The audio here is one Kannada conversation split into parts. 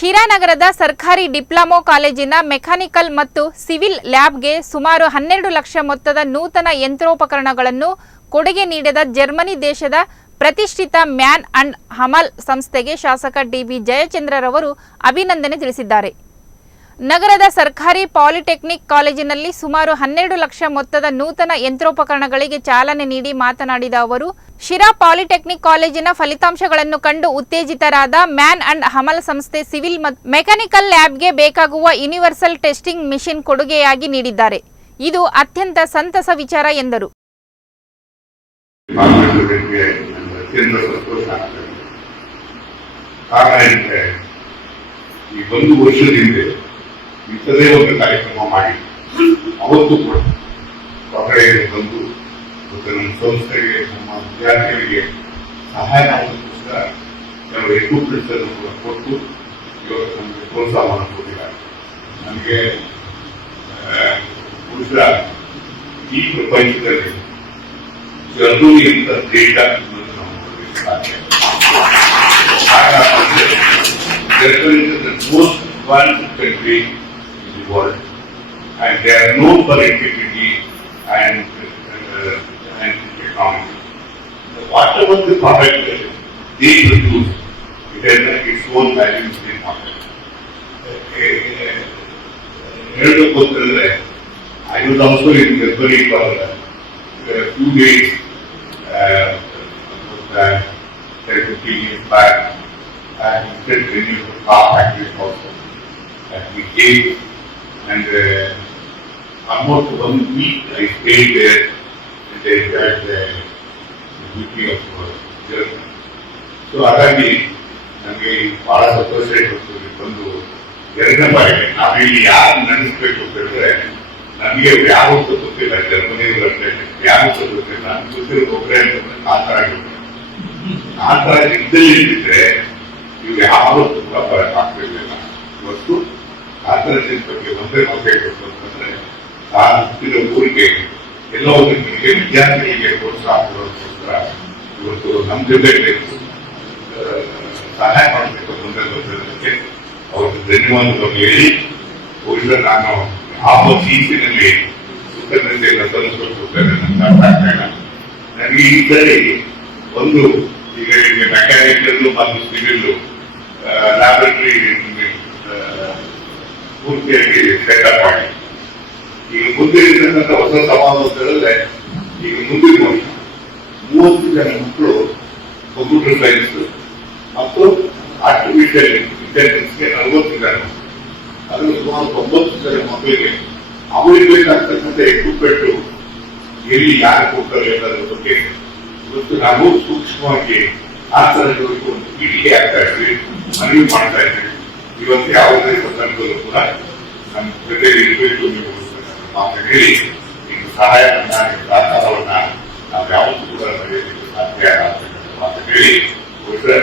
ಶಿರಾನಗರದ ಸರ್ಕಾರಿ ಡಿಪ್ಲೊಮಾ ಕಾಲೇಜಿನ ಮೆಕ್ಯಾನಿಕಲ್ ಮತ್ತು ಸಿವಿಲ್ ಲ್ಯಾಬ್ಗೆ ಸುಮಾರು 12 ಲಕ್ಷ ಮೊತ್ತದ ನೂತನ ಯಂತ್ರೋಪಕರಣಗಳನ್ನು ಕೊಡುಗೆ ನೀಡಿದ ಜರ್ಮನಿ ದೇಶದ ಪ್ರತಿಷ್ಠಿತ ಮ್ಯಾನ್ ಅಂಡ್ ಹಮಲ್ ಸಂಸ್ಥೆಗೆ ಶಾಸಕ ಡಿ.ಬಿ. ಜಯಚಂದ್ರರವರು ಅಭಿನಂದನೆ ತಿಳಿಸಿದ್ದಾರೆ. ನಗರದ ಸರ್ಕಾರಿ ಪಾಲಿಟೆಕ್ನಿಕ್ ಕಾಲೇಜಿನಲ್ಲಿ ಸುಮಾರು 12 ಲಕ್ಷ ಮೊತ್ತದ ನೂತನ ಯಂತ್ರೋಪಕರಣಗಳಿಗೆ ಚಾಲನೆ ನೀಡಿ ಮಾತನಾಡಿದ ಅವರು, ಶಿರಾ ಪಾಲಿಟೆಕ್ನಿಕ್ ಕಾಲೇಜಿನ ಫಲಿತಾಂಶಗಳನ್ನು ಕಂಡು ಉತ್ತೇಜಿತರಾದ ಮ್ಯಾನ್ ಅಂಡ್ ಹಮಲ್ ಸಂಸ್ಥೆ ಸಿವಿಲ್ ಮತ್ತು ಮೆಕ್ಯಾನಿಕಲ್ ಲ್ಯಾಬ್ಗೆ ಬೇಕಾಗುವ ಯೂನಿವರ್ಸಲ್ ಟೆಸ್ಟಿಂಗ್ ಮಿಷಿನ್ ಕೊಡುಗೆಯಾಗಿ ನೀಡಿದ್ದಾರೆ. ಇದು ಅತ್ಯಂತ ಸಂತಸ ವಿಚಾರ ಎಂದರು. ಇಂಥದೇ ಒಂದು ಕಾರ್ಯಕ್ರಮ ಮಾಡಿ ಅವತ್ತು ಕೂಡ ಹೊರಗಡೆ ಬಂದು ನಮ್ಮ ಸಂಸ್ಥೆಗೆ ನಮ್ಮ ವಿದ್ಯಾರ್ಥಿಗಳಿಗೆ ಸಹಾಯ ಮಾಡೋದಕ್ಕೋಸ್ಕರ ಕೆಲವು ಎಕ್ವಿಪ್ಮೆಂಟ್ಸ್ ಅನ್ನು ಕೂಡ ಕೊಟ್ಟು ಇವತ್ತು ನಮಗೆ ಪ್ರೋತ್ಸಾಹವನ್ನು ಕೊಟ್ಟಿದ್ದಾರೆ. ನಮಗೆ ಬಹುಶಃ ಈ ಪ್ರಪಂಚದಲ್ಲಿ ಜರ್ಮನಿ ಅಂತ ದೇಶ ಅನ್ನೋದು ನಾವು ನೋಡಲಿಕ್ಕೆ ಸಾಧ್ಯ. Germany is the most advanced country in the world, and they are known for integrity and economy. So whatever the product they produce, it has its own value in the market. I was also in Germany for a few days, 10-15 years back. And many of the car factories also. And we came and almost 1 week I stayed there and they had the beauty of Germany. So ಹಾಗಾಗಿ ನನಗೆ ಬಹಳ ಸಂತೋಷ ಬಂದು ಎರಡನೇ ಬಾರಿಗೆ ನಾವಿಲ್ಲಿ ಯಾರು ನಡೆಸಬೇಕು ಅಂತ ಹೇಳಿದ್ರೆ ನಮಗೆ ಯಾರು ಗೊತ್ತಿಲ್ಲ, ಜರ್ಮನಿಯವರು ಅಷ್ಟೇ ಯಾರು ಗೊತ್ತಿಲ್ಲ. ನನ್ಗೆ ಗೊತ್ತಿರೋದು ಒಬ್ಬರೇ ಅಂತಂದ್ರೆ ಆ ಥರ ಇದ್ದಲ್ಲಿ ಇದ್ದಿದ್ರೆ ಇವು ಯಾವತ್ತೂ ಕೂಡ ಬರಕ್ಕಾಗ್ತಿರ್ಲಿಲ್ಲ. ಇವತ್ತು ಕಾನ್ಸನ್ಟ್ರೇಷನ್ ಬಗ್ಗೆ ಒಂದೇ ಮಾತಾಡಬೇಕು ಅಂತಂದ್ರೆ ಆ ಹುಟ್ಟಿದ ಊರಿಗೆ ಎಲ್ಲೋ ಒಂದು ವಿದ್ಯಾರ್ಥಿಗಳಿಗೆ ಪ್ರೋತ್ಸಾಹ ಕೊಡೋದಕ್ಕೋಸ್ಕರ ಇವತ್ತು ನಮ್ಮ ಜೊತೆಗೆ ಸಹಾಯ ಮಾಡಬೇಕು ಮುಂದೆ ಬಂದಿರೋದಕ್ಕೆ ಅವ್ರಿಗೆ ಧನ್ಯವಾದಗಳು ಹೇಳಿ, ಬಹುಶಃ ನಾನು ಯಾವ ಸೀಟಿನಲ್ಲಿ ಕೃತಜ್ಞತೆಯನ್ನು ಸಲ್ಲಿಸೋಕೋಸ್ಕರ ನನಗೆ ಈ ಸರಿ ಒಂದು ಈಗ ಮೆಕ್ಯಾನಿಕಲ್ ಮತ್ತು ಸಿವಿಲ್ ಲ್ಯಾಬೊರೇಟರಿ ಪೂರ್ತಿಯಾಗಿ ಸೆಟಪ್ ಮಾಡಿ ಈಗ ಮುಂದೆ ಇರತಕ್ಕಂಥ ಹೊಸ ಸವಾಲು ಅಂತ ಹೇಳಿದ್ರೆ ಈಗ ಮುಂದಿನ ವರ್ಷ 30 ಜನ ಮಕ್ಕಳು ಕಂಪ್ಯೂಟರ್ ಸೈನ್ಸ್ ಮತ್ತು ಆರ್ಟಿಫಿಷಿಯಲ್ ಇಂಟೆಲಿಜೆನ್ಸ್ಗೆ 40 ಜನ, ಅದನ್ನು ಸುಮಾರು 90 ಜನ ಮಕ್ಕಳಿಗೆ ಅವರಿಗೆ ಬೇಕಾಗ್ತಕ್ಕಂಥ ಎಕ್ವಿಪ್ಮೆಂಟ್ ಎಲ್ಲಿ ಯಾರು ಕೊಡ್ತಾರೆ ಅನ್ನೋದ್ರ ಬಗ್ಗೆ ಇವತ್ತು ನಾವು ಸೂಕ್ಷ್ಮವಾಗಿ ಆಚರಣೆಗಳಿಗೆ ಒಂದು ಪೀಳಿಗೆ ಆಗ್ತಾ ಇದ್ವಿ, ಮನವಿ ಮಾಡ್ತಾ ಇದ್ವಿ. ಇವತ್ತು ಯಾವುದೇ ಸಂದರ್ಭದಲ್ಲೂ ಕೂಡ ನಮ್ಮ ಜೊತೆ ಇರಬೇಕು ನೀವು ಮಾತು ಹೇಳಿ ನಿಮ್ಮ ಸಹಾಯವನ್ನ ನಿಮ್ಮ ಸಹಕಾರವನ್ನ ನಾವು ಯಾವತ್ತೂ ಕೂಡ ನಡೆಯಲಿಕ್ಕೆ ಸಾಧ್ಯ ಆಗ್ತಕ್ಕಂಥ ಮಾತು ಹೇಳಿ ಬಹುಶಃ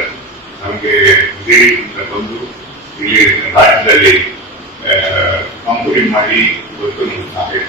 ನಮಗೆ ವಿದೇಶದಿಂದ ಬಂದು ಇಲ್ಲಿ ರಾಜ್ಯದಲ್ಲಿ ಕಂಪನಿ ಮಾಡಿ ಇವತ್ತು ನಮಗೆ ಸಹಾಯ